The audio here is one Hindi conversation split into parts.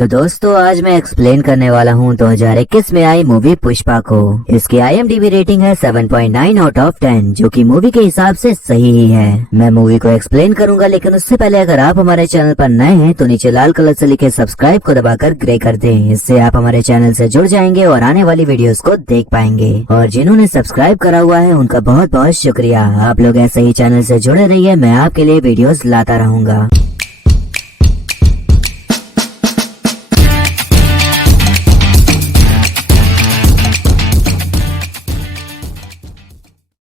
तो दोस्तों आज मैं एक्सप्लेन करने वाला हूँ 2021 में आई मूवी पुष्पा को। इसकी IMDb रेटिंग है 7.9 आउट ऑफ 10, जो कि मूवी के हिसाब से सही ही है। मैं मूवी को एक्सप्लेन करूंगा, लेकिन उससे पहले अगर आप हमारे चैनल पर नए हैं तो नीचे लाल कलर से लिखे सब्सक्राइब को दबाकर ग्रे कर दें। इससे आप हमारे चैनल से जुड़ जाएंगे और आने वाली वीडियोस को देख पाएंगे। और जिन्होंने सब्सक्राइब करा हुआ है उनका बहुत बहुत शुक्रिया। आप लोग ऐसे ही चैनल से जुड़े रहिए, मैं आपके लिए वीडियोस लाता रहूंगा।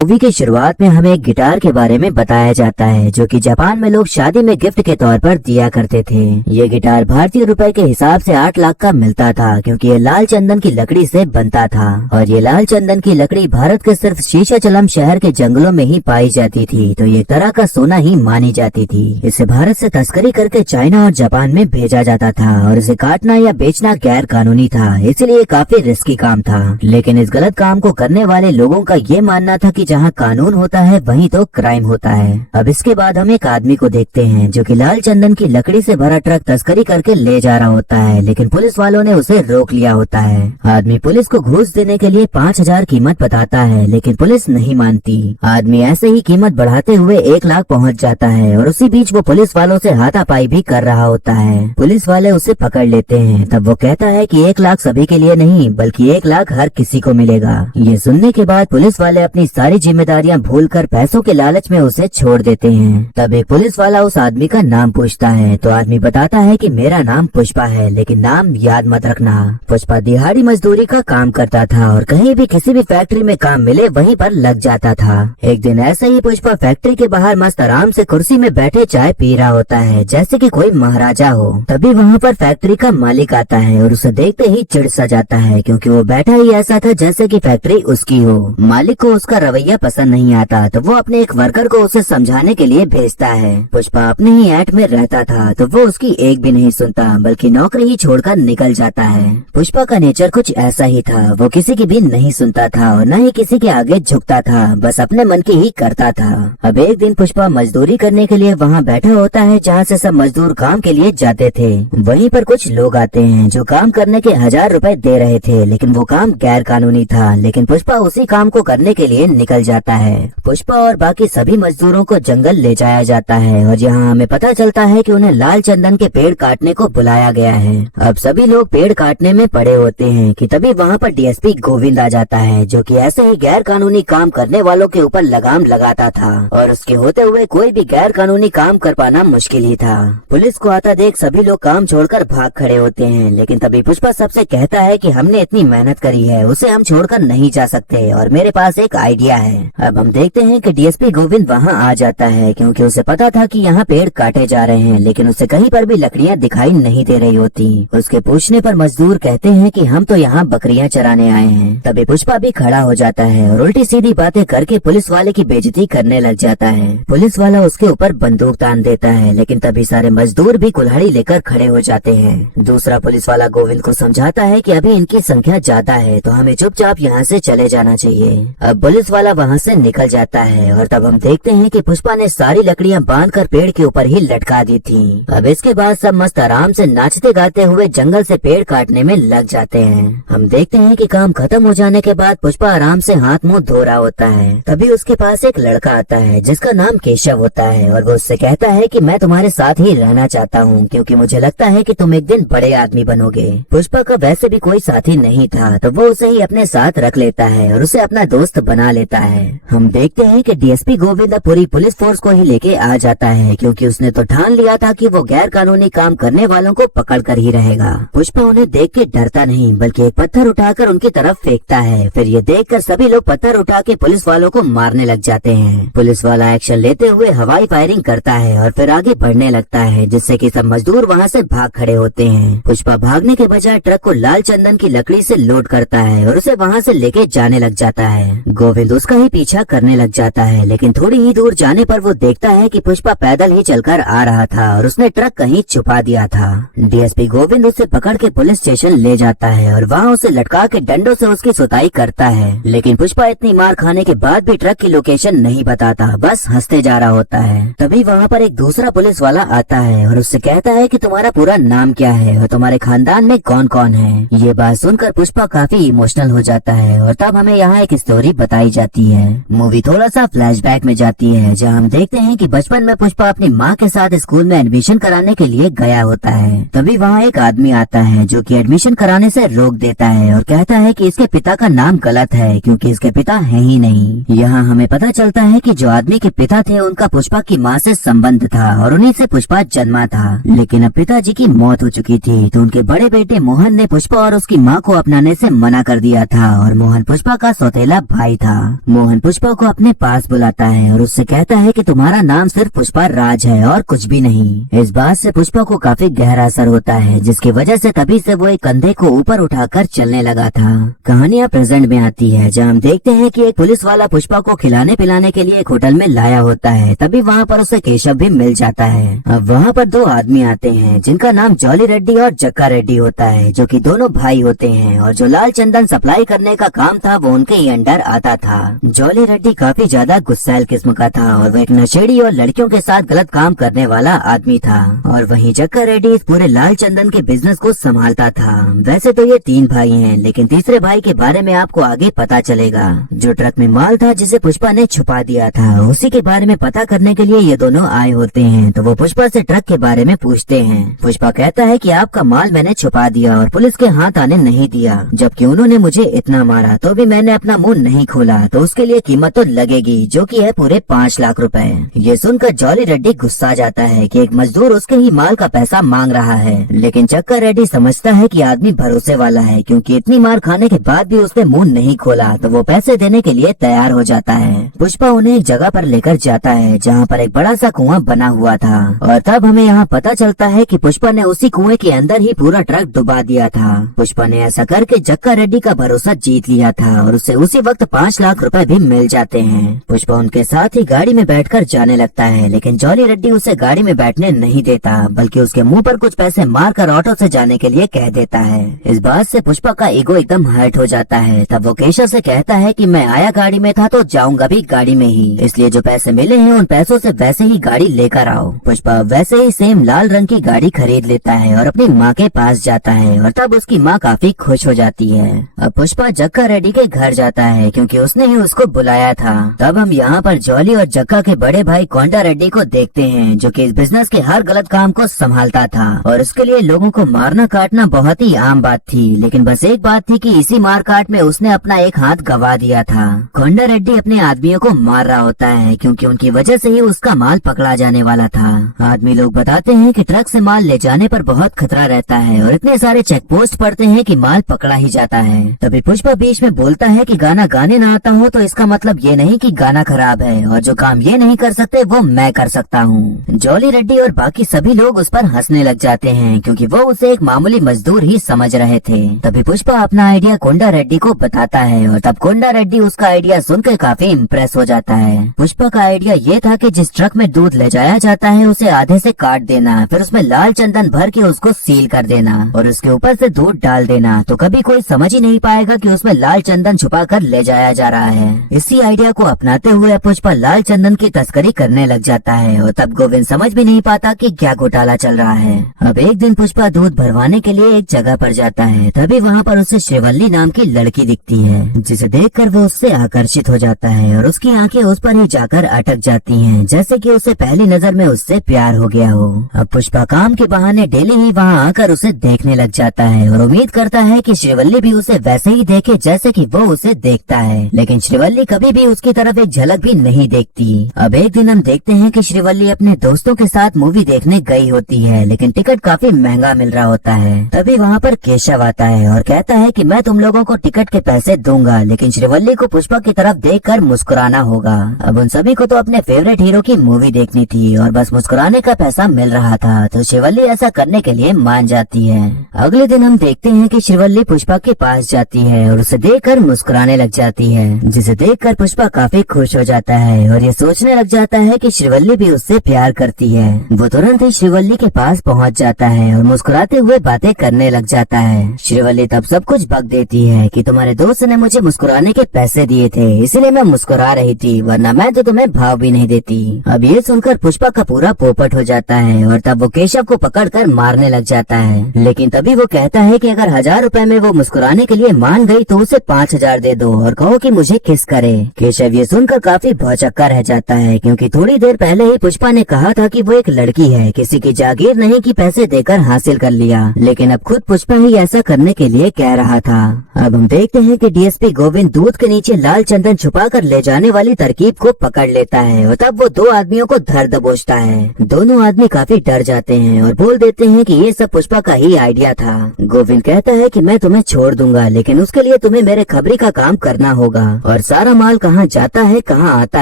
मूवी की शुरुआत में हमें एक गिटार के बारे में बताया जाता है, जो कि जापान में लोग शादी में गिफ्ट के तौर पर दिया करते थे। ये गिटार भारतीय रुपए के हिसाब से 8 लाख का मिलता था, क्योंकि ये लाल चंदन की लकड़ी से बनता था। और ये लाल चंदन की लकड़ी भारत के सिर्फ शीशाचलम शहर के जंगलों में ही पाई जाती थी, तो ये तरह का सोना ही मानी जाती थी। इसे भारत से तस्करी करके चाइना और जापान में भेजा जाता था, और इसे काटना या बेचना गैर कानूनी था, इसलिए काफी रिस्की काम था। लेकिन इस गलत काम को करने वाले लोगों का ये मानना था कि जहाँ कानून होता है वहीं तो क्राइम होता है। अब इसके बाद हम एक आदमी को देखते हैं जो कि लाल चंदन की लकड़ी से भरा ट्रक तस्करी करके ले जा रहा होता है, लेकिन पुलिस वालों ने उसे रोक लिया होता है। आदमी पुलिस को घूस देने के लिए 5,000 कीमत बताता है, लेकिन पुलिस नहीं मानती। आदमी ऐसे ही कीमत बढ़ाते हुए 1 लाख पहुँच जाता है, और उसी बीच वो पुलिस वालों से हाथापाई भी कर रहा होता है। पुलिस वाले उसे पकड़ लेते हैं। तब वो कहता है कि 1 लाख सभी के लिए नहीं, बल्कि 1 लाख हर किसी को मिलेगा। ये सुनने के बाद पुलिस वाले अपनी सारी जिम्मेदारियां भूलकर पैसों के लालच में उसे छोड़ देते हैं। तब एक पुलिस वाला उस आदमी का नाम पूछता है, तो आदमी बताता है कि मेरा नाम पुष्पा है, लेकिन नाम याद मत रखना। पुष्पा दिहाड़ी मजदूरी का काम करता था और कहीं भी किसी भी फैक्ट्री में काम मिले वहीं पर लग जाता था। एक दिन ऐसे ही पुष्पा फैक्ट्री के बाहर मस्त आराम से कुर्सी में बैठे चाय पी रहा होता है, जैसे कि कोई महाराजा हो। तभी वहाँ पर फैक्ट्री का मालिक आता है और उसे देखते ही चिढ़ सा जाता है, क्योंकि वो बैठा ही ऐसा था जैसे कि फैक्ट्री उसकी हो। मालिक को उसका रवैया पसंद नहीं आता, तो वो अपने एक वर्कर को उसे समझाने के लिए भेजता है। पुष्पा अपने ही ऐट में रहता था, तो वो उसकी एक भी नहीं सुनता, बल्कि नौकरी ही छोड़कर निकल जाता है। पुष्पा का नेचर कुछ ऐसा ही था, वो किसी की भी नहीं सुनता था और न ही किसी के आगे झुकता था, बस अपने मन की ही करता था। अब एक दिन पुष्पा मजदूरी करने के लिए वहाँ बैठा होता है जहाँ से सब मजदूर काम के लिए जाते थे। वहीं पर कुछ लोग आते हैं जो काम करने के 1,000 रुपए दे रहे थे, लेकिन वो काम गैर कानूनी था। लेकिन पुष्पा उसी काम को करने के लिए निकल जाता है। पुष्पा और बाकी सभी मजदूरों को जंगल ले जाया जाता है, और यहाँ हमें पता चलता है कि उन्हें लाल चंदन के पेड़ काटने को बुलाया गया है। अब सभी लोग पेड़ काटने में पड़े होते हैं कि तभी वहाँ पर DSP गोविंद आ जाता है, जो कि ऐसे ही गैर कानूनी काम करने वालों के ऊपर लगाम लगाता था, और उसके होते हुए कोई भी गैर कानूनी काम कर पाना मुश्किल ही था। पुलिस को आता देख सभी लोग काम छोड़कर भाग खड़े होते हैं, लेकिन तभी पुष्पा सबसे कहता है कि हमने इतनी मेहनत करी है, उसे हम छोड़कर नहीं जा सकते, और मेरे पास एक आइडिया है। अब हम देखते हैं कि DSP गोविंद वहाँ आ जाता है, क्योंकि उसे पता था कि यहाँ पेड़ काटे जा रहे हैं, लेकिन उसे कहीं पर भी लकड़ियाँ दिखाई नहीं दे रही होती। उसके पूछने पर मजदूर कहते हैं कि हम तो यहाँ बकरियाँ चराने आए हैं। तभी पुष्पा भी खड़ा हो जाता है और उल्टी सीधी बातें करके पुलिस वाले की बेइज्जती करने लग जाता है। पुलिस वाला उसके ऊपर बंदूक तान देता है, लेकिन तभी सारे मजदूर भी कुल्हाड़ी लेकर खड़े हो जाते हैं। दूसरा पुलिस वाला गोविंद को समझाता है कि अभी इनकी संख्या ज्यादा है, तो हमें चुपचाप यहाँ से चले जाना चाहिए। अब पुलिस वाला वहाँ से निकल जाता है, और तब हम देखते हैं कि पुष्पा ने सारी लकड़ियां बांधकर पेड़ के ऊपर ही लटका दी थी। अब इसके बाद सब मस्त आराम से नाचते गाते हुए जंगल से पेड़ काटने में लग जाते हैं। हम देखते हैं कि काम खत्म हो जाने के बाद पुष्पा आराम से हाथ मुंह धो रहा होता है। तभी उसके पास एक लड़का आता है जिसका नाम केशव होता है, और वो उससे कहता है कि मैं तुम्हारे साथ ही रहना चाहता हूँ, क्योंकि मुझे लगता है कि तुम एक दिन बड़े आदमी बनोगे। पुष्पा का वैसे भी कोई साथी नहीं था, तो वो उसे ही अपने साथ रख लेता है और उसे अपना दोस्त बना लेता है। हम देखते हैं कि DSP गोविंद पूरी पुलिस फोर्स को ही लेके आ जाता है, क्योंकि उसने तो ठान लिया था कि वो गैर कानूनी काम करने वालों को पकड़ कर ही रहेगा। पुष्पा उन्हें देख के डरता नहीं, बल्कि एक पत्थर उठाकर उनकी तरफ फेंकता है। फिर ये देखकर सभी लोग पत्थर उठा के पुलिस वालों को मारने लग जाते हैं। पुलिस वाला एक्शन लेते हुए हवाई फायरिंग करता है और फिर आगे बढ़ने लगता है, जिससे कि सब मजदूर वहाँ से भाग खड़े होते हैं। पुष्पा भागने के बजाय ट्रक को लाल चंदन की लकड़ी से लोड करता है और उसे वहाँ से लेके जाने लग जाता है। गोविंद उस उसका ही पीछा करने लग जाता है, लेकिन थोड़ी ही दूर जाने पर वो देखता है कि पुष्पा पैदल ही चलकर आ रहा था और उसने ट्रक कहीं छुपा दिया था। डीएसपी गोविंद उसे पकड़ के पुलिस स्टेशन ले जाता है और वहाँ उसे लटका के डंडों से उसकी सुताई करता है, लेकिन पुष्पा इतनी मार खाने के बाद भी ट्रक की लोकेशन नहीं बताता, बस हंसते जा रहा होता है। तभी वहाँ पर एक दूसरा पुलिस वाला आता है और उससे कहता है कि तुम्हारा पूरा नाम क्या है और तुम्हारे खानदान में कौन कौन है। ये बात सुनकर पुष्पा काफी इमोशनल हो जाता है और तब हमें यहाँ एक स्टोरी बताई जाती है। मूवी थोड़ा सा फ्लैशबैक में जाती है, जहाँ हम देखते हैं कि बचपन में पुष्पा अपनी माँ के साथ स्कूल में एडमिशन कराने के लिए गया होता है। तभी वहाँ एक आदमी आता है जो कि एडमिशन कराने से रोक देता है और कहता है कि इसके पिता का नाम गलत है क्योंकि इसके पिता है ही नहीं। यहाँ हमें पता चलता है कि जो आदमी के पिता थे उनका पुष्पा की माँ से संबंध था और उन्हीं से पुष्पा जन्मा था, लेकिन अब पिताजी की मौत हो चुकी थी तो उनके बड़े बेटे मोहन ने पुष्पा और उसकी माँ को अपनाने से मना कर दिया था और मोहन पुष्पा का सौतेला भाई था। मोहन पुष्पा को अपने पास बुलाता है और उससे कहता है कि तुम्हारा नाम सिर्फ पुष्पा राज है और कुछ भी नहीं। इस बात से पुष्पा को काफी गहरा असर होता है, जिसकी वजह से तभी से वो एक कंधे को ऊपर उठाकर चलने लगा था। कहानियाँ प्रेजेंट में आती है, जहाँ हम देखते हैं कि एक पुलिस वाला पुष्पा को खिलाने पिलाने के लिए एक होटल में लाया होता है। तभी वहाँ पर उसे केशव भी मिल जाता है। अब वहाँ पर दो आदमी आते हैं जिनका नाम जॉली रेड्डी और जक्का रेड्डी होता है, जो कि दोनों भाई होते हैं और जो लाल चंदन सप्लाई करने का काम था वो उनके ही अंडर आता था। जॉली रेड्डी काफी ज्यादा गुस्सैल किस्म का था और वो एक नशेड़ी और लड़कियों के साथ गलत काम करने वाला आदमी था, और वहीं जक्का रेड्डी इस पूरे लाल चंदन के बिजनेस को संभालता था। वैसे तो ये तीन भाई हैं, लेकिन तीसरे भाई के बारे में आपको आगे पता चलेगा। जो ट्रक में माल था जिसे पुष्पा ने छुपा दिया था, उसी के बारे में पता करने के लिए ये दोनों आए होते हैं। तो वो पुष्पा से ट्रक के बारे में पूछते हैं। पुष्पा कहता है कि आपका माल मैंने छुपा दिया और पुलिस के हाथ आने नहीं दिया, जबकि उन्होंने मुझे इतना मारा तो भी मैंने अपना मुंह नहीं खोला, तो उसके लिए कीमत तो लगेगी, जो कि है पूरे 5 लाख रुपए। ये सुनकर जॉली रेड्डी गुस्सा जाता है कि एक मजदूर उसके ही माल का पैसा मांग रहा है, लेकिन जक्का रेड्डी समझता है कि आदमी भरोसे वाला है, क्योंकि इतनी मार खाने के बाद भी उसने मुंह नहीं खोला, तो वो पैसे देने के लिए तैयार हो जाता है। पुष्पा उन्हें एक जगह पर लेकर जाता है जहाँ पर एक बड़ा सा कुआं बना हुआ था, और तब हमें यहाँ पता चलता है कि पुष्पा ने उसी कुएं के अंदर ही पूरा ट्रक डुबा दिया था। पुष्पा ने ऐसा करके जक्का रेड्डी का भरोसा जीत लिया था और उसे उसी वक्त 5 लाख रुपए भी मिल जाते हैं। पुष्पा उनके साथ ही गाड़ी में बैठकर जाने लगता है, लेकिन जॉली रेड्डी उसे गाड़ी में बैठने नहीं देता, बल्कि उसके मुंह पर कुछ पैसे मारकर ऑटो से जाने के लिए कह देता है। इस बात से पुष्पा का ईगो एकदम हर्ट हो जाता है। तब वो केशव से कहता है कि मैं आया गाड़ी में था तो जाऊंगा भी गाड़ी में ही, इसलिए जो पैसे मिले हैं उन पैसों से वैसे ही गाड़ी लेकर आओ। पुष्पा वैसे ही सेम लाल रंग की गाड़ी खरीद लेता है और अपनी माँ के पास जाता है, और तब उसकी माँ काफी खुश हो जाती है। अब पुष्पा जक्का रेड्डी के घर जाता है क्योंकि उसने ही उसको बुलाया था। तब हम यहाँ पर जॉली और जक्का के बड़े भाई कोंडा रेड्डी को देखते हैं, जो कि इस बिजनेस के हर गलत काम को संभालता था, और उसके लिए लोगों को मारना काटना बहुत ही आम बात थी। लेकिन बस एक बात थी कि इसी मार काट में उसने अपना एक हाथ गवा दिया था। कोंडा रेड्डी अपने आदमियों को मार रहा होता है क्योंकि उनकी वजह से ही उसका माल पकड़ा जाने वाला था। आदमी लोग बताते हैं कि ट्रक से माल ले जाने पर बहुत खतरा रहता है और इतने सारे चेक पोस्ट पड़ते हैं कि माल पकड़ा ही जाता है। तभी पुष्पा बीच में बोलता है कि गाना गाने ना आता हो तो इसका मतलब ये नहीं कि गाना खराब है, और जो काम ये नहीं कर सकते वो मैं कर सकता हूँ। जॉली रेड्डी और बाकी सभी लोग उस पर हंसने लग जाते हैं क्योंकि वो उसे एक मामूली मजदूर ही समझ रहे थे। तभी पुष्पा अपना आइडिया कोंडा रेड्डी को बताता है, और तब कोंडा रेड्डी उसका आइडिया सुनकर काफी इम्प्रेस हो जाता है। पुष्पा का आइडिया ये था कि जिस ट्रक में दूध ले जाया जाता है उसे आधे से काट देना, फिर उसमें लाल चंदन भर के उसको सील कर देना और उसके ऊपर से दूध डाल देना, तो कभी कोई समझ ही नहीं पाएगा कि उसमें लाल चंदन छुपा कर ले जाया जा रहा है। इसी आइडिया को अपनाते हुए पुष्पा लाल चंदन की तस्करी करने लग जाता है, और तब गोविंद समझ भी नहीं पाता कि क्या घोटाला चल रहा है। अब एक दिन पुष्पा दूध भरवाने के लिए एक जगह पर जाता है। तभी वहाँ पर उसे श्रीवल्ली नाम की लड़की दिखती है, जिसे देखकर वो उससे आकर्षित हो जाता है और उसकी आंखें उस पर ही जाकर अटक जाती हैं, जैसे कि उसे पहली नजर में उससे प्यार हो गया हो। अब पुष्पा काम के बहाने डेली ही वहाँ आकर उसे देखने लग जाता है और उम्मीद करता है कि श्रीवल्ली भी उसे वैसे ही देखे जैसे कि वो उसे देखता है, लेकिन श्रीवल्ली कभी भी उसकी तरफ एक झलक भी नहीं देखती। अब एक दिन हम देखते हैं कि श्रीवल्ली अपने दोस्तों के साथ मूवी देखने गई होती है, लेकिन टिकट काफी महंगा मिल रहा होता है। तभी वहाँ पर केशव आता है और कहता है कि मैं तुम लोगों को टिकट के पैसे दूंगा, लेकिन श्रीवल्ली को पुष्पा की तरफ देखकर मुस्कुराना होगा। अब उन सभी को तो अपने फेवरेट हीरो की मूवी देखनी थी और बस मुस्कुराने का पैसा मिल रहा था, तो श्रीवल्ली ऐसा करने के लिए मान जाती है। अगले दिन हम देखते हैं कि श्रीवल्ली पुष्पा के पास जाती है और उसे देखकर मुस्कुराने लग जाती है, जिसे देखकर पुष्पा काफी खुश हो जाता है और ये सोचने लग जाता है कि श्रीवल्ली भी उससे प्यार करती है। वो तुरंत ही श्रीवल्ली के पास पहुंच जाता है और मुस्कुराते हुए बातें करने लग जाता है। श्रीवल्ली तब सब कुछ बक देती है कि तुम्हारे दोस्त ने मुझे मुस्कुराने के पैसे दिए थे, इसलिए मैं मुस्कुरा रही थी, वरना मैं तो तुम्हें भाव भी नहीं देती। अब ये सुनकर पुष्पा का पूरा पोपट हो जाता है और तब वो केशव को पकड़कर मारने लग जाता है। लेकिन तभी वो कहता है कि अगर 1000 रुपए में वो मुस्कुराने के लिए मान गई तो उसे 5000 दे दो और कहो कि मुझे किस करे। केशव ये सुनकर काफी भौचक्का रह जाता है, क्योंकि थोड़ी देर पहले ही पुष्पा ने कहा था कि वो एक लड़की है, किसी की जागीर नहीं कि पैसे देकर हासिल कर लिया, लेकिन अब खुद पुष्पा ही ऐसा करने के लिए कह रहा था। अब हम देखते हैं कि डीएसपी गोविंद दूध के नीचे लाल चंदन छुपा कर ले जाने वाली तरकीब को पकड़ लेता है और तब वो 2 आदमियों को धर दबोचता है। दोनों आदमी काफी डर जाते हैं और बोल देते हैं कि ये सब पुष्पा का ही आइडिया था। गोविंद कहता है कि मैं तुम्हें छोड़ दूंगा, लेकिन उसके लिए तुम्हें मेरे खबरी का काम करना होगा और सारा माल कहाँ जाता है कहाँ आता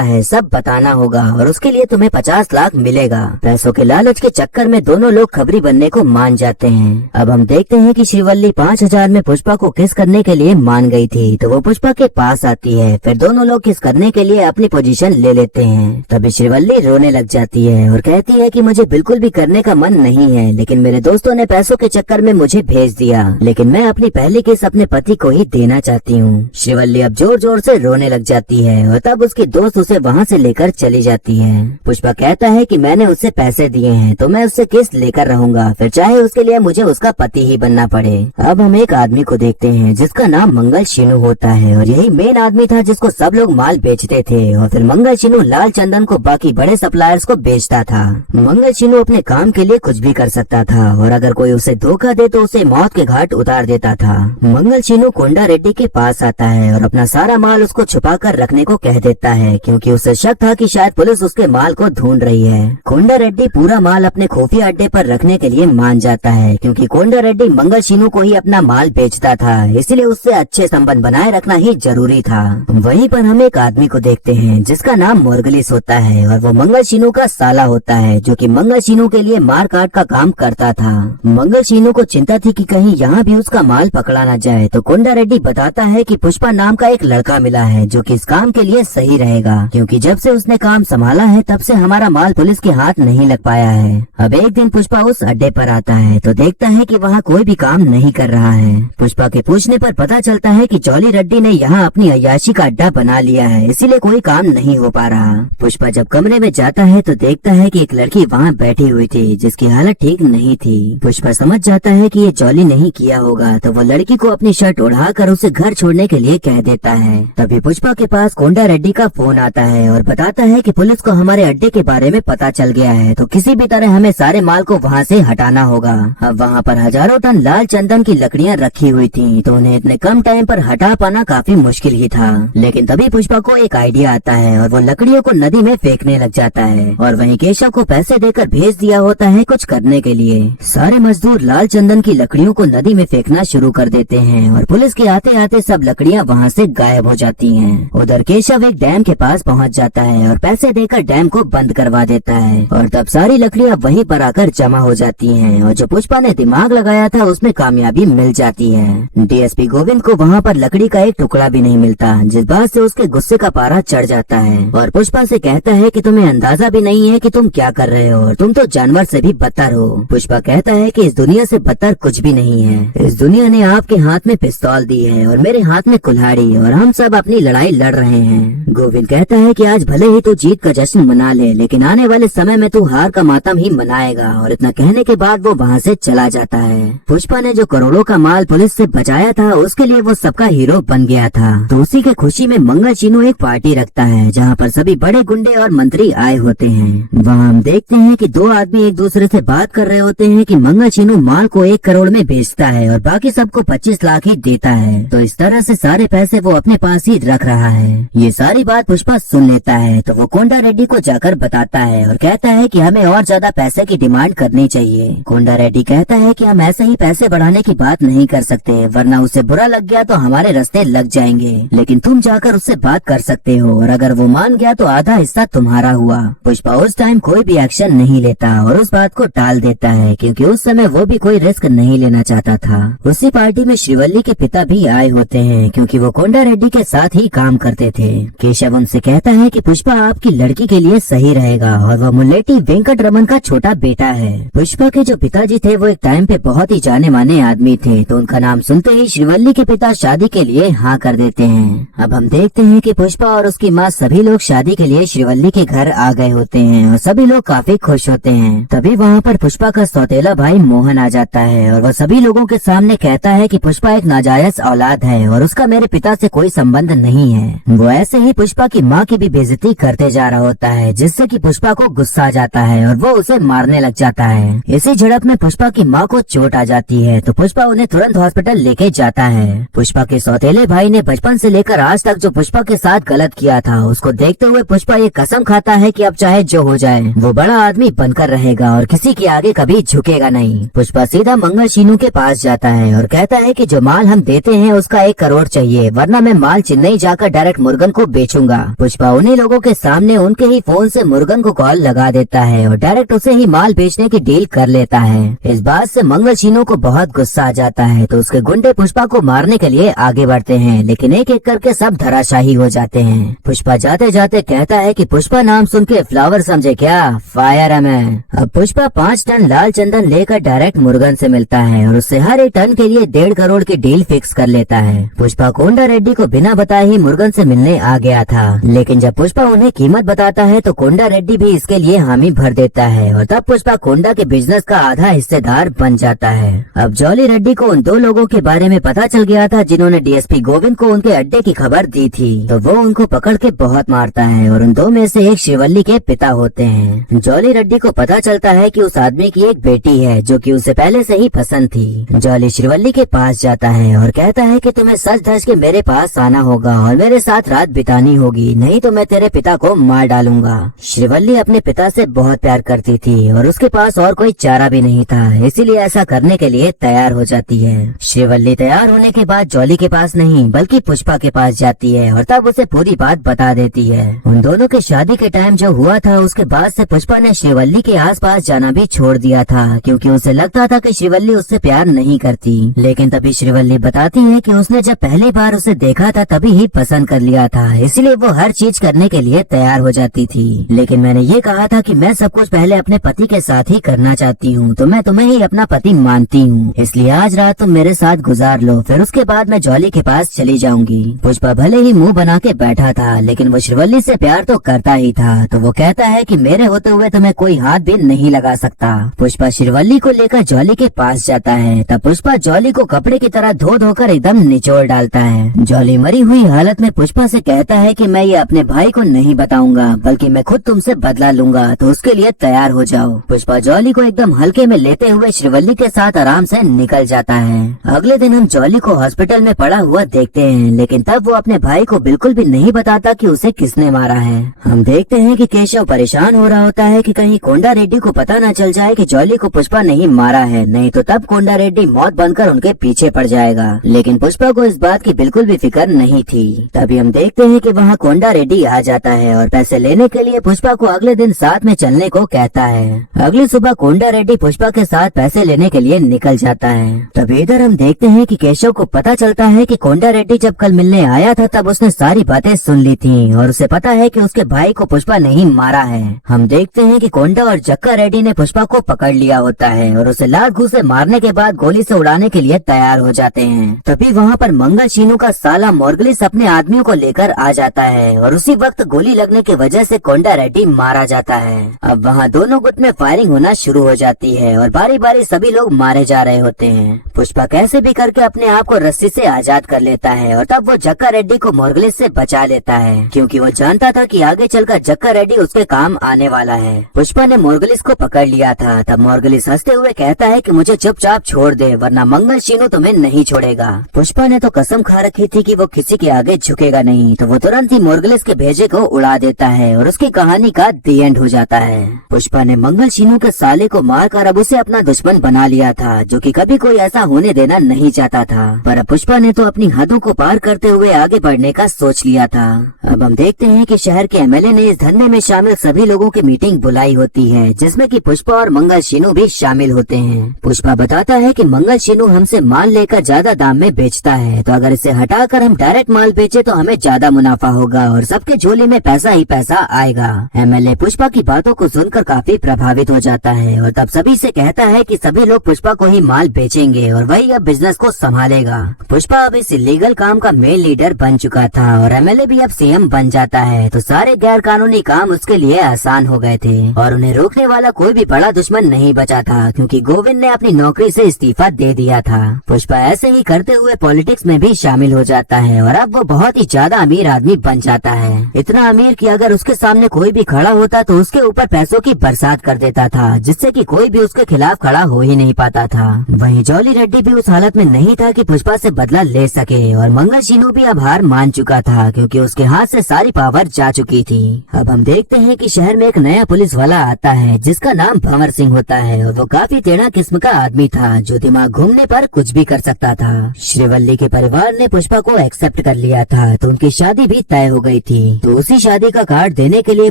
है सब बताना होगा और उसके लिए तुम्हें 50 लाख मिलेगा। पैसों के लालच के चक्कर में दोनों लोग खबरी बनने को मान जाते हैं। अब हम देखते हैं कि श्रीवल्ली 5000 में पुष्पा को किस करने के लिए मान गई थी, तो वो पुष्पा के पास आती है। फिर दोनों लोग किस करने के लिए अपनी पोजीशन ले लेते हैं। तभी श्रीवल्ली रोने लग जाती है और कहती है कि मुझे बिल्कुल भी करने का मन नहीं है, लेकिन मेरे दोस्तों ने पैसों के चक्कर में मुझे भेज दिया, लेकिन मैं अपनी पहली किस अपने पति को ही देना चाहती हूँ। श्रीवल्ली अब जोर जोर से रोने लग जाती है और तब उसकी दोस्त उसे वहाँ से लेकर चली जाती है। पुष्पा कहता है कि मैंने उससे पैसे दिए हैं तो मैं उससे किस लेकर रहूंगा, फिर चाहे उसके लिए मुझे उसका पति ही बनना पड़े। अब हम एक आदमी को देखते हैं जिसका नाम मंगल शीनू होता है और यही मेन आदमी था जिसको सब लोग माल बेचते थे और फिर मंगल शीनू लाल चंदन को बाकी बड़े सप्लायर्स को बेचता था। मंगल शीनू अपने काम के लिए कुछ भी कर सकता था और अगर कोई उसे धोखा दे तो उसे मौत के घाट उतार देता था। मंगल शीनू कोंडा रेड्डी के पास आता है और अपना सारा माल उसको छुपा कर रखने को कह देता है, क्योंकि उसे शक था कि शायद पुलिस उसके माल को ढूंढ रही है। कोंडा रेड्डी पूरा माल अपने खुफिया अड्डे पर रखने के लिए मान जाता है, क्योंकि कोंडा रेड्डी मंगल शीनू को ही अपना माल बेचता था, इसलिए उससे अच्छे संबंध बनाए रखना ही जरूरी था। वहीं पर हम एक आदमी को देखते हैं जिसका नाम मोरगलिस होता है और वो मंगल शीनू का साला होता है, जो कि मंगल शीनू के लिए मार काट का काम करता था। मंगल शीनू को चिंता थी कि कहीं यहाँ भी उसका माल पकड़ा न जाए, तो कोंडा रेड्डी बताता है कि पुष्पा नाम का एक लड़का मिला है जो कि इस काम के लिए सही रहेगा, क्योंकि जब से उसने काम संभाला है तब से हमारा माल पुलिस के हाथ नहीं लग पाया है। अब एक दिन पुष्पा उस अड्डे पर आता है तो देखता है कि वहाँ कोई भी काम नहीं कर रहा है। पुष्पा के पूछने पर पता चलता है कि जॉली रेड्डी ने यहाँ अपनी अय्याशी का अड्डा बना लिया है, इसीलिए कोई काम नहीं हो पा रहा। पुष्पा जब कमरे में जाता है तो देखता है कि एक लड़की वहाँ बैठी हुई थी जिसकी हालत ठीक नहीं थी। पुष्पा समझ जाता है कि ये जॉली नहीं किया होगा, तो वो लड़की को अपनी शर्ट उड़ाकर उसे घर छोड़ने के लिए कह देता है। तभी पुष्पा के पास कोंडा रेड्डी का फोन आता है और बताता है कि पुलिस को हमारे अड्डे के बारे में पता चल गया है, तो किसी भी तरह हमें सारे माल को वहाँ से हटाना होगा। अब वहाँ पर हजारों टन लाल चंदन की लकड़ियाँ रखी हुई थी, तो उन्हें इतने कम टाइम पर हटा पाना काफी मुश्किल ही था। लेकिन तभी पुष्पा को एक आइडिया आता है और वो लकड़ियों को नदी में फेंकने लग जाता है और वहीं केशव को पैसे देकर भेज दिया होता है कुछ करने के लिए। सारे मजदूर लाल चंदन की लकड़ियों को नदी में फेंकना शुरू कर देते हैं और पुलिस के आते आते सब लकड़ियाँ वहाँ से गायब हो जाती हैं। उधर केशव एक डैम के पास पहुँच जाता है और पैसे देकर डैम को बंद करवा देता है और तब सारी लकड़ियाँ वहीं पर आकर जमा हो जाती हैं और जो पुष्पा ने दिमाग लगाया था उसमें कामयाबी मिल जाती है। डीएसपी गोविंद को वहाँ पर लकड़ी का एक टुकड़ा भी नहीं मिलता, जिस बात से उसके गुस्से का पारा चढ़ जाता है और पुष्पा से कहता है कि तुम्हें अंदाजा भी नहीं है कि तुम क्या कर रहे हो और तुम तो जानवर से भी बदतर हो। पुष्पा कहता है कि इस दुनिया से बदतर कुछ भी नहीं है। इस दुनिया ने आपके हाथ में पिस्तौल दी है और मेरे हाथ में कुल्हाड़ी और हम सब अपनी लड़ाई लड़ रहे हैं। गोविंद कहता है कि आज भले ही तू जीत का जश्न मना ले, लेकिन आने वाले समय में तू हार का मातम ही मनाएगा। और इतना कहने के बाद वो वहाँ से चला जाता है। पुष्पा ने जो करोड़ों का माल पुलिस से बचाया था उसके लिए वो सबका हीरो बन गया था, तो उसी के खुशी में मंगल शीनू एक पार्टी रखता है जहाँ पर सभी बड़े गुंडे और मंत्री आए होते हैं। वहाँ हम देखते हैं कि 2 आदमी एक दूसरे से बात कर रहे होते हैं कि मंगल शीनू माल को 1 करोड़ में बेचता है और बाकी सबको 25 लाख ही देता है, तो इस तरह से सारे पैसे वो अपने पास ही रख रहा है। ये सारी बात पुष्पा सुन लेता है तो वो कोंडा रेड्डी को जाकर बताता है और कहता है कि हमें और ज्यादा पैसे की डिमांड करनी चाहिए। कोंडा रेड्डी कहता है कि हम ऐसे ही पैसे बढ़ाने की बात नहीं कर सकते, वरना उसे बुरा लग गया तो हमारे रास्ते लग जाएंगे, लेकिन तुम जाकर उससे बात कर सकते हो और अगर वो मान गया तो आधा हिस्सा तुम्हारा हुआ। पुष्पा उस टाइम कोई भी एक्शन नहीं लेता और उस बात को टाल देता है, क्योंकि उस समय वो भी कोई रिस्क नहीं लेना चाहता था। उसी पार्टी में श्रीवल्ली के पिता भी आए होते हैं, क्योंकि वो कोंडा रेड्डी के साथ साथ ही काम करते थे। केशव उनसे कहता है कि पुष्पा आपकी लड़की के लिए सही रहेगा और वह मुल्लेटी वेंकट रमन का छोटा बेटा है। पुष्पा के जो पिताजी थे वो एक टाइम पे बहुत ही जाने माने आदमी थे, तो उनका नाम सुनते ही श्रीवल्ली के पिता शादी के लिए हाँ कर देते हैं। अब हम देखते हैं कि पुष्पा और उसकी माँ सभी लोग शादी के लिए श्रीवल्ली के घर आ गए होते हैं और सभी लोग काफी खुश होते हैं। तभी वहाँ पर पुष्पा का सौतेला भाई मोहन आ जाता है और वह सभी लोगों के सामने कहता है कि पुष्पा एक नाजायज औलाद है और उसका मेरे पिता से कोई संबंध नहीं है। वो ऐसे ही पुष्पा की माँ की भी बेइज्जती करते जा रहा होता है, जिससे कि पुष्पा को गुस्सा आ जाता है और वो उसे मारने लग जाता है। इसी झड़प में पुष्पा की माँ को चोट आ जाती है, तो पुष्पा उन्हें तुरंत हॉस्पिटल लेके जाता है। पुष्पा के सौतेले भाई ने बचपन से लेकर आज तक जो पुष्पा के साथ गलत किया था उसको देखते हुए पुष्पा ये कसम खाता है कि अब चाहे जो हो जाए वो बड़ा आदमी बनकर रहेगा और किसी के आगे कभी झुकेगा नहीं। पुष्पा सीधा मंगल शीनू के पास जाता है और कहता है कि जो माल हम देते हैं उसका 1 करोड़ चाहिए, वरना मैं माल चेन्नई जाकर डायरेक्ट मुर्गन को बेचूंगा। पुष्पा उन्हीं लोगों के सामने उनके ही फोन से मुर्गन को कॉल लगा देता है और डायरेक्ट उसे ही माल बेचने की डील कर लेता है। इस बात से मंगल शीनू को बहुत गुस्सा आ जाता है, तो उसके गुंडे पुष्पा को मारने के लिए आगे बढ़ते हैं, लेकिन एक एक करके सब धराशाही हो जाते हैं। पुष्पा जाते जाते कहता है कि पुष्पा नाम सुन के फ्लावर समझे क्या, फायर है मैं। अब पुष्पा 5 टन लाल चंदन लेकर डायरेक्ट मुर्गन से मिलता है और उससे हर एक टन के लिए 1.5 करोड़ की डील फिक्स कर लेता है। पुष्पा कोंडा रेड्डी को बिना बताए ही मुर्गन से मिलने आ गया था, लेकिन जब पुष्पा उन्हें कीमत बताता है तो कोंडा रेड्डी भी इसके लिए हामी भर देता है और तब पुष्पा कोंडा के बिजनेस का आधा हिस्सेदार बन जाता है। अब जॉली रेड्डी को उन 2 लोगों के बारे में पता चल गया था जिन्होंने डीएसपी गोविंद को उनके अड्डे की खबर दी थी, तो वो उनको पकड़ के बहुत मारता है और उन 2 में से एक श्रीवल्ली के पिता होते हैं। जॉली रेड्डी को पता चलता है कि उस आदमी की एक बेटी है जो कि उसे पहले से ही पसंद थी। जॉली श्रीवल्ली के पास जाता है और कहता है कि तुम्हें सच धज के मेरे पास आना होगा और मेरे साथ रात बितानी होगी, नहीं तो मैं तेरे पिता को मार डालूंगा। श्रीवल्ली अपने पिता से बहुत प्यार करती थी और उसके पास और कोई चारा भी नहीं था, इसीलिए ऐसा करने के लिए तैयार हो जाती है। श्रीवल्ली तैयार होने के बाद जॉली के पास नहीं बल्कि पुष्पा के पास जाती है और तब उसे पूरी बात बता देती है। उन दोनों के शादी के टाइम जो हुआ था उसके बाद से पुष्पा ने श्रीवल्ली के आसपास जाना भी छोड़ दिया था, क्योंकि उसे लगता था कि श्रीवल्ली उससे प्यार नहीं करती। लेकिन तभी श्रीवल्ली बताती है कि उसने जब पहली बार उसे देखा था तभी ही पसंद कर लिया था, इसलिए वो हर चीज करने के लिए तैयार हो जाती थी। लेकिन मैंने ये कहा था कि मैं सब कुछ पहले अपने पति के साथ ही करना चाहती हूँ, तो मैं तुम्हें ही अपना पति मानती हूँ, इसलिए आज रात तुम मेरे साथ गुजार लो, फिर उसके बाद मैं जॉली के पास चली जाऊंगी। पुष्पा भले ही मुंह बना के बैठा था, लेकिन वो श्रीवल्ली से प्यार तो करता ही था, तो वो कहता है कि मेरे होते हुए तुम्हें कोई हाथ भी नहीं लगा सकता। पुष्पा श्रीवल्ली को लेकर जॉली के पास जाता है, तब पुष्पा जॉली को कपड़े की तरह धो धोकर एकदम निचोड़ डालता है। जॉली मरी हुई हालत में पुष्पा से कहता है कि मैं ये अपने भाई को नहीं बताऊंगा, बल्कि मैं खुद तुमसे बदला लूंगा, तो उसके लिए तैयार हो जाओ। पुष्पा जॉली को एकदम हल्के में लेते हुए श्रीवल्ली के साथ आराम से निकल जाता है। अगले दिन हम जॉली को हॉस्पिटल में पड़ा हुआ देखते हैं, लेकिन तब वो अपने भाई को बिल्कुल भी नहीं बताता कि उसे किसने मारा है। हम देखते हैं कि केशव परेशान हो रहा होता है कि कहीं कोंडा रेड्डी को पता न चल जाए कि जॉली को पुष्पा नहीं मारा है, नहीं तो तब कोंडा रेड्डी मौत बनकर उनके पीछे पड़ जाएगा। लेकिन पुष्पा को इस बात की बिल्कुल भी फिक्र नहीं थी। तभी हम देखते हैं कि वहाँ कोंडा रेड्डी आ जाता है और पैसे लेने के लिए पुष्पा को अगले दिन साथ में चलने को कहता है। अगली सुबह कोंडा रेड्डी पुष्पा के साथ पैसे लेने के लिए निकल जाता है। तभी इधर हम देखते हैं कि केशव को पता चलता है कि कोंडा रेड्डी जब कल मिलने आया था तब उसने सारी बातें सुन ली थी और उसे पता है कि उसके भाई को पुष्पा नहीं मारा है। हम देखते हैं कि कोंडा और जक्का रेड्डी ने पुष्पा को पकड़ लिया होता है और उसे लात घूंसे मारने के बाद गोली से उड़ाने के लिए तैयार हो जाते हैं। तभी वहाँ पर मंगल शीनू का साला मोर्गलिस अपने आदमियों को लेकर आ जाता है और उसी वक्त गोली लगने की वजह से कोंडा रेड्डी मारा जाता है। अब वहाँ दोनों गुट में फायरिंग होना शुरू हो जाती है और बारी बारी सभी लोग मारे जा रहे होते हैं। पुष्पा कैसे भी करके अपने आप को रस्सी से आजाद कर लेता है और तब वो जक्का रेड्डी को मोर्गलिस से बचा लेता है, क्योंकि वो जानता था कि आगे चलकर जक्का रेड्डी उसके काम आने वाला है। पुष्पा ने मोर्गलिस को पकड़ लिया था। तब मोर्गलिस हंसते हुए कहता है कि मुझे चुपचाप छोड़ दे, वरना मंगल शीनू तुम्हें नहीं छोड़ेगा। पुष्पा ने तो कसम खा रखी थी कि वो किसी के आगे झुकेगा नहीं, तो वो तुरंत ही मोर्गलिस के भेजे को उड़ा देता है और उसकी कहानी का दी एंड हो जाता है। पुष्पा ने मंगल शीनू के साले को मारकर अब उसे अपना दुश्मन बना लिया था, जो कि कभी कोई ऐसा होने देना नहीं चाहता था। पर अब पुष्पा ने तो अपनी हदों को पार करते हुए आगे बढ़ने का सोच लिया था। अब हम देखते हैं कि शहर के एमएलए ने इस धंधे में शामिल सभी लोगों की मीटिंग बुलाई होती है, जिसमें कि पुष्पा और मंगल शीनू भी शामिल होते हैं। पुष्पा बताता है कि मंगल शीनू हमसे माल लेकर ज्यादा दाम में बेचता है, तो अगर इसे हटाकर हम डायरेक्ट माल बेचे तो हमें ज्यादा मुनाफा होगा और सबके झोली में पैसा ही पैसा आएगा। एमएलए पुष्पा की बातों को सुनकर काफी प्रभावित हो जाता है और तब सभी से कहता है कि सभी लोग पुष्पा को ही माल बेचेंगे और वही अब बिजनेस को संभालेगा। पुष्पा अब इस इलीगल काम का मेन लीडर बन चुका था और एमएलए भी अब सीएम बन जाता है, तो सारे गैर कानूनी काम उसके लिए आसान हो गए थे और उन्हें रोकने वाला कोई भी बड़ा दुश्मन नहीं बचा था, क्योंकि गोविंद ने अपनी नौकरी से इस्तीफा दे दिया था। पुष्पा ऐसे ही करते हुए पॉलिटिक्स में भी शामिल हो जाता है और अब वो बहुत ही ज्यादा अमीर आदमी बन जाता है। इतना अमीर कि अगर उसके सामने कोई भी खड़ा होता तो उसके ऊपर पैसों की बरसात कर देता था, जिससे कि कोई भी उसके खिलाफ खड़ा हो ही नहीं पाता था। वहीं जॉली रेड्डी भी उस हालत में नहीं था कि पुष्पा से बदला ले सके और मंगल शीनू भी अब हार मान चुका था, क्योंकि उसके हाथ से सारी पावर जा चुकी थी। अब हम देखते हैं कि शहर में एक नया पुलिस वाला आता है जिसका नाम भंवर सिंह होता है और वो काफी टेढ़ा किस्म का आदमी था जो दिमाग घूमने पर कुछ भी कर सकता था। श्रीवल्ली के परिवार ने पुष्पा को एक्सेप्ट कर लिया था तो उनकी शादी भी तय हो गई थी। तो उसी शादी का कार्ड देने के लिए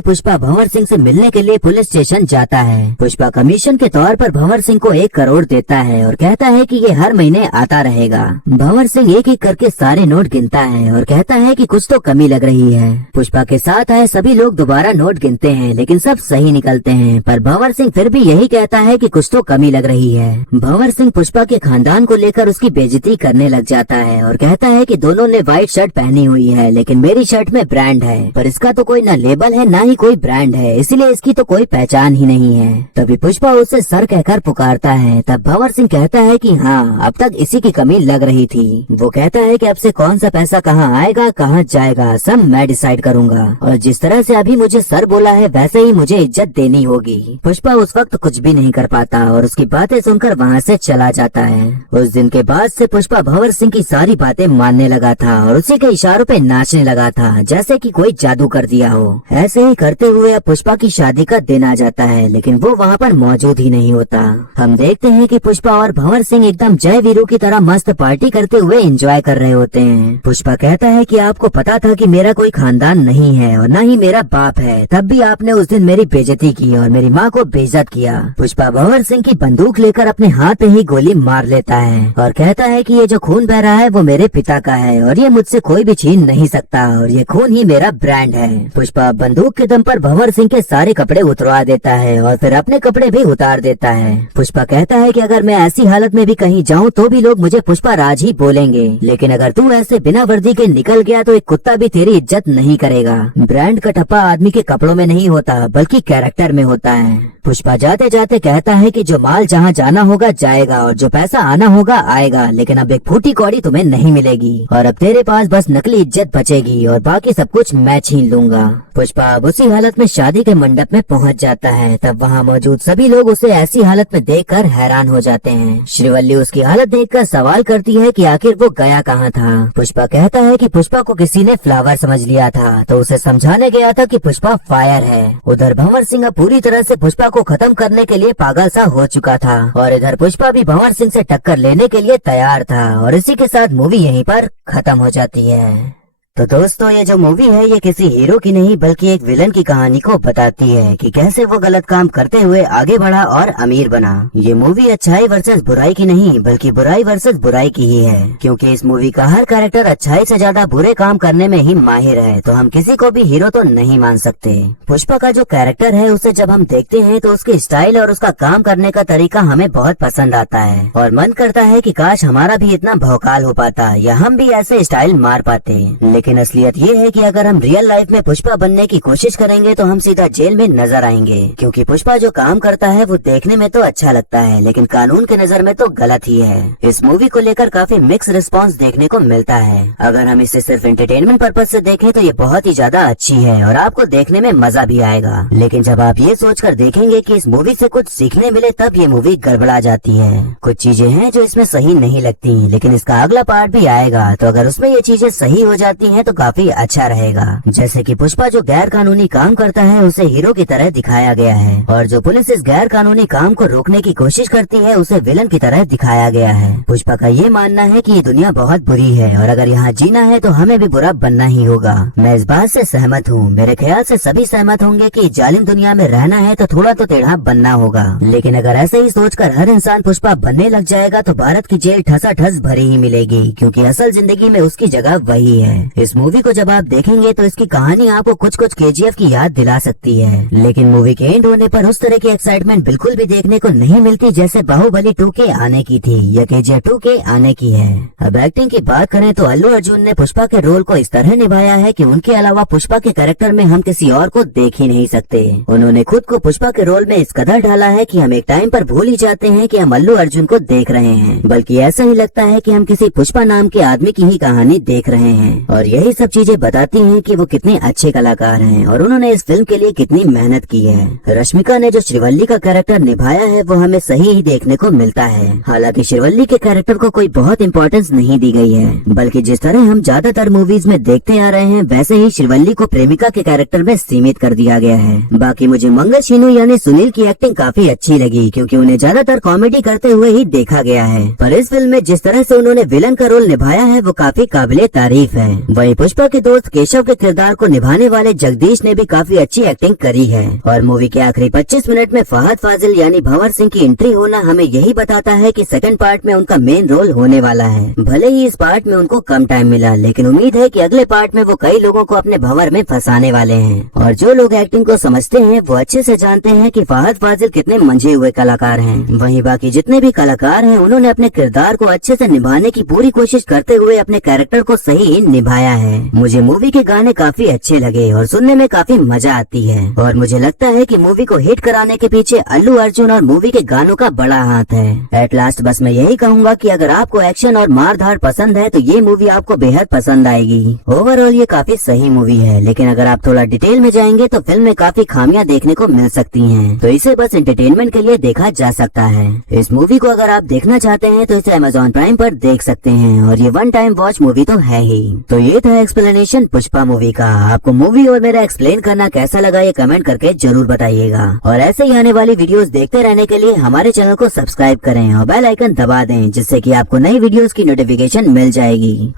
पुष्पा भंवर सिंह से मिलने के लिए पुलिस स्टेशन जाता है। पुष्पा कमीशन के तौर पर भंवर सिंह को 1 करोड़ देता है और कहता है कि ये हर महीने आता रहेगा। भंवर सिंह एक एक करके सारे नोट गिनता है और कहता है कि कुछ तो कमी लग रही है। पुष्पा के साथ आए सभी लोग दोबारा नोट गिनते हैं लेकिन सब सही निकलते हैं, पर भंवर सिंह फिर भी यही कहता है कि कुछ तो कमी लग रही है। भंवर सिंह पुष्पा के खानदान को लेकर उसकी बेइज्जती करने लग जाता है और कहता है कि दोनों ने व्हाइट शर्ट पहनी हुई है लेकिन मेरी शर्ट में ब्रांड है, पर इसका तो कोई न लेबल है ना ही कोई ब्रांड है, इसलिए इसकी तो कोई पहचान ही नहीं है। तभी पुष्पा उसे सर कहकर पुकारता है। तब भंवर सिंह कहता है कि हाँ, अब तक इसी की कमी लग रही थी। वो कहता है कि अब से कौन सा पैसा कहाँ आएगा कहाँ जाएगा सब मैं डिसाइड करूंगा और जिस तरह से अभी मुझे सर बोला है वैसे ही मुझे इज्जत देनी होगी। पुष्पा उस वक्त कुछ भी नहीं कर पाता और उसकी बातें सुनकर वहाँ से चला जाता है। उस दिन के बाद से पुष्पा भंवर सिंह की सारी बातें मानने लगा था और उसी के इशारों पे नाचने लगा था जैसे कि कोई जादू कर दिया हो। ऐसे ही करते हुए अब पुष्पा की शादी का दिन आ जाता है लेकिन वो वहाँ पर मौजूद ही नहीं होता। हम देखते हैं कि पुष्पा और भंवर सिंह एकदम जय वीरू की तरह मस्त पार्टी करते हुए एंजॉय कर रहे होते हैं। पुष्पा कहता है कि आपको पता था कि मेरा कोई खानदान नहीं है और न ही मेरा बाप है, तब भी आपने उस दिन मेरी बेइज्जती की और मेरी माँ को बेइज्जत किया। पुष्पा भंवर सिंह की बंदूक लेकर अपने हाथ ही गोली मार लेता है और कहता है कि ये जो खून बह रहा है वो मेरे पिता का है और ये मुझसे कोई भी छीन नहीं सकता और ये खून ही मेरा ब्रांड है। पुष्पा बंदूक के दम पर भंवर सिंह के सारे कपड़े उतरवा देता है और फिर अपने कपड़े भी उतार देता है। पुष्पा कहता है कि अगर मैं ऐसी हालत में भी कहीं जाऊं तो भी लोग मुझे पुष्पा राज ही बोलेंगे, लेकिन अगर तू ऐसे बिना वर्दी के निकल गया तो एक कुत्ता भी तेरी इज्जत नहीं करेगा। ब्रांड का ठप्पा आदमी के कपड़ों में नहीं होता बल्कि कैरेक्टर में होता है। पुष्पा जाते जाते कहता है कि जो माल जहाँ जाना होगा जाएगा और जो पैसा आना होगा आएगा, लेकिन अब एक फूटी कौड़ी तुम्हें नहीं मिलेगी और अब तेरे पास बस नकली इज्जत बचेगी और बाकी सब कुछ मैं छीन लूंगा। पुष्पा अब उसी हालत में शादी के मंडप में पहुंच जाता है। तब वहाँ मौजूद सभी लोग उसे ऐसी हालत में देखकर हैरान हो जाते हैं। श्रीवल्ली उसकी हालत देखकर सवाल करती है कि आखिर वो गया कहाँ था। पुष्पा कहता है कि पुष्पा को किसी ने फ्लावर समझ लिया था तो उसे समझाने गया था कि पुष्पा फायर है। उधर भंवर सिंह पूरी तरह से पुष्पा को खत्म करने के लिए पागल सा हो चुका था और इधर पुष्पा भी भंवर सिंह से टक्कर लेने के लिए तैयार था और इसी के साथ मूवी यहीं पर खत्म हो जाती है। तो दोस्तों ये जो मूवी है ये किसी हीरो की नहीं बल्कि एक विलन की कहानी को बताती है कि कैसे वो गलत काम करते हुए आगे बढ़ा और अमीर बना। ये मूवी अच्छाई वर्सेस बुराई की नहीं बल्कि बुराई वर्सेस बुराई की ही है, क्योंकि इस मूवी का हर कैरेक्टर अच्छाई से ज्यादा बुरे काम करने में ही माहिर है, तो हम किसी को भी हीरो तो नहीं मान सकते। पुष्पा का जो कैरेक्टर है उसे जब हम देखते हैं तो उसकी स्टाइल और उसका काम करने का तरीका हमें बहुत पसंद आता है और मन करता है कि काश हमारा भी इतना भौकाल हो पाता या हम भी ऐसे स्टाइल मार पाते। लेकिन असलियत ये है कि अगर हम रियल लाइफ में पुष्पा बनने की कोशिश करेंगे तो हम सीधा जेल में नजर आएंगे, क्योंकि पुष्पा जो काम करता है वो देखने में तो अच्छा लगता है लेकिन कानून के नजर में तो गलत ही है। इस मूवी को लेकर काफी मिक्स रिस्पांस देखने को मिलता है। अगर हम इसे सिर्फ एंटरटेनमेंट पर्पज से देखें तो ये बहुत ही ज्यादा अच्छी है और आपको देखने में मजा भी आएगा, लेकिन जब आप ये सोचकर देखेंगे कि इस मूवी से कुछ सीखने मिले तब ये मूवी गड़बड़ा जाती है। कुछ चीजें हैं जो इसमें सही नहीं लगती, लेकिन इसका अगला पार्ट भी आएगा तो अगर उसमें ये चीजें सही हो जाती हैं तो काफी अच्छा रहेगा। जैसे कि पुष्पा जो गैर कानूनी काम करता है उसे हीरो की तरह दिखाया गया है, और जो पुलिस इस गैर कानूनी काम को रोकने की कोशिश करती है उसे विलन की तरह दिखाया गया है। पुष्पा का ये मानना है कि ये दुनिया बहुत बुरी है और अगर यहाँ जीना है तो हमें भी बुरा बनना ही होगा। मैं इस बात से सहमत हूँ। मेरे ख्याल से सभी सहमत होंगे कि जालिम दुनिया में रहना है तो थोड़ा तो टेढ़ा बनना होगा। लेकिन अगर ऐसे ही सोचकर हर इंसान पुष्पा बनने लग जाएगा तो भारत की जेल ठसाठस भरी ही मिलेगी, क्योंकि असल जिंदगी में उसकी जगह वही है। इस मूवी को जब आप देखेंगे तो इसकी कहानी आपको कुछ कुछ KGF की याद दिला सकती है, लेकिन मूवी के एंड होने पर उस तरह की एक्साइटमेंट बिल्कुल भी देखने को नहीं मिलती जैसे बाहुबली 2 के आने की थी या KGF 2 के आने की है। अब एक्टिंग की बात करें तो अल्लू अर्जुन ने पुष्पा के रोल को इस तरह निभाया है कि उनके अलावा पुष्पा के कैरेक्टर में हम किसी और को देख ही नहीं सकते। उन्होंने खुद को पुष्पा के रोल में इस कदर ढाला है कि हम एक टाइम पर भूल ही जाते हैं कि हम अल्लू अर्जुन को देख रहे हैं, बल्कि ऐसा ही लगता है कि हम किसी पुष्पा नाम के आदमी की ही कहानी देख रहे हैं। और यही सब चीजें बताती हैं कि वो कितने अच्छे कलाकार हैं और उन्होंने इस फिल्म के लिए कितनी मेहनत की है। रश्मिका ने जो श्रीवल्ली का कैरेक्टर निभाया है वो हमें सही ही देखने को मिलता है। हालांकि श्रीवल्ली के कैरेक्टर को कोई बहुत इम्पोर्टेंस नहीं दी गई है, बल्कि जिस तरह हम ज्यादातर मूवीज में देखते आ रहे हैं वैसे ही श्रीवल्ली को प्रेमिका के कैरेक्टर में सीमित कर दिया गया है। बाकी मुझे मंगल शीनू यानी सुनील की एक्टिंग काफी अच्छी लगी, क्योंकि उन्हें ज्यादातर कॉमेडी करते हुए ही देखा गया है। पर इस फिल्म में जिस तरह से उन्होंने विलन का रोल निभाया है वो काफी काबिले तारीफ है। वहीं पुष्पा के दोस्त केशव के किरदार को निभाने वाले जगदीश ने भी काफी अच्छी एक्टिंग करी है। और मूवी के आखिरी 25 मिनट में फहद फाजिल यानी भंवर सिंह की एंट्री होना हमें यही बताता है कि सेकंड पार्ट में उनका मेन रोल होने वाला है। भले ही इस पार्ट में उनको कम टाइम मिला, लेकिन उम्मीद है कि अगले पार्ट में वो कई लोगों को अपने भंवर में फंसाने वाले हैं। और जो लोग एक्टिंग को समझते हैं वो अच्छे से जानते हैं कि फहद फाजिल कितने मंझे हुए कलाकार हैं। वहीं बाकी जितने भी कलाकार हैं उन्होंने अपने किरदार को अच्छे से निभाने की पूरी कोशिश करते हुए अपने कैरेक्टर को सही निभाया है। मुझे मूवी के गाने काफी अच्छे लगे और सुनने में काफी मजा आती है, और मुझे लगता है कि मूवी को हिट कराने के पीछे अल्लू अर्जुन और मूवी के गानों का बड़ा हाथ है। एट लास्ट बस मैं यही कहूँगा कि अगर आपको एक्शन और मारधाड़ पसंद है तो ये मूवी आपको बेहद पसंद आएगी। ओवरऑल ये काफी सही मूवी है, लेकिन अगर आप थोड़ा डिटेल में जाएंगे तो फिल्म में काफी खामियां देखने को मिल सकती हैं। तो इसे बस एंटरटेनमेंट के लिए देखा जा सकता है। इस मूवी को अगर आप देखना चाहते हैं तो इसे Amazon प्राइम पर देख सकते हैं, और ये वन टाइम वॉच मूवी तो है ही। तो ये था एक्सप्लेनेशन पुष्पा मूवी का। आपको मूवी और मेरा एक्सप्लेन करना कैसा लगा ये कमेंट करके जरूर बताइएगा। और ऐसे ही आने वाली वीडियोस देखते रहने के लिए हमारे चैनल को सब्सक्राइब करें और बेल आइकन दबा दें, जिससे कि आपको नई वीडियोस की नोटिफिकेशन मिल जाएगी।